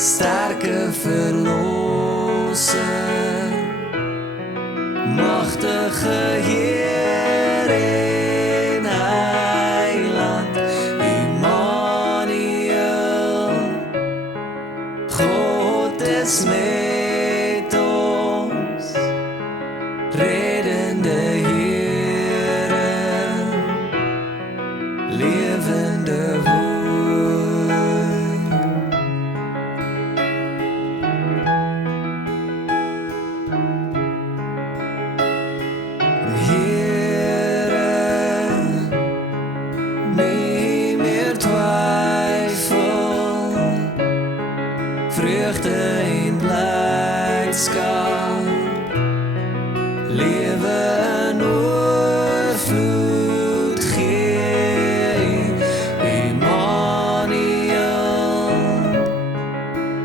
sterke Verlosser, machtige Heer en Heiland, Immanuel, God is met ons, reddende Heere, levende woord. Vreugde en blijdschap, leven in oorvloed gee, Immanuel,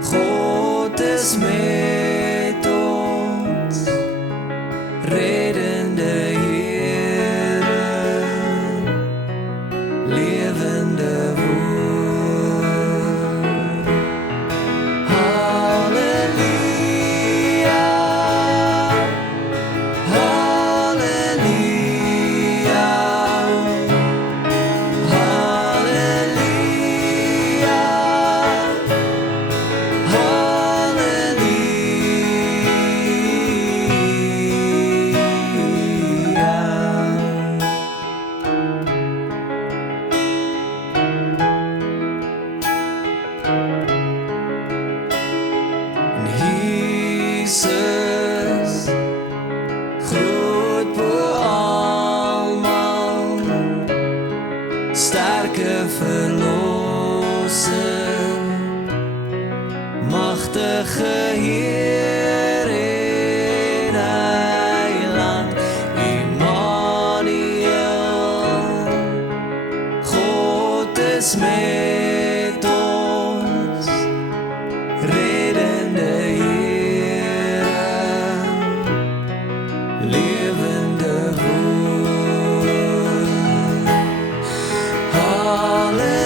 God is met ons, reddende Heere, levende woord. Jesus, groot bo almal, sterke Verlosser, machtige Heer en Heiland, Immanuel, God is met ons, reddende levende woord. Halleluja.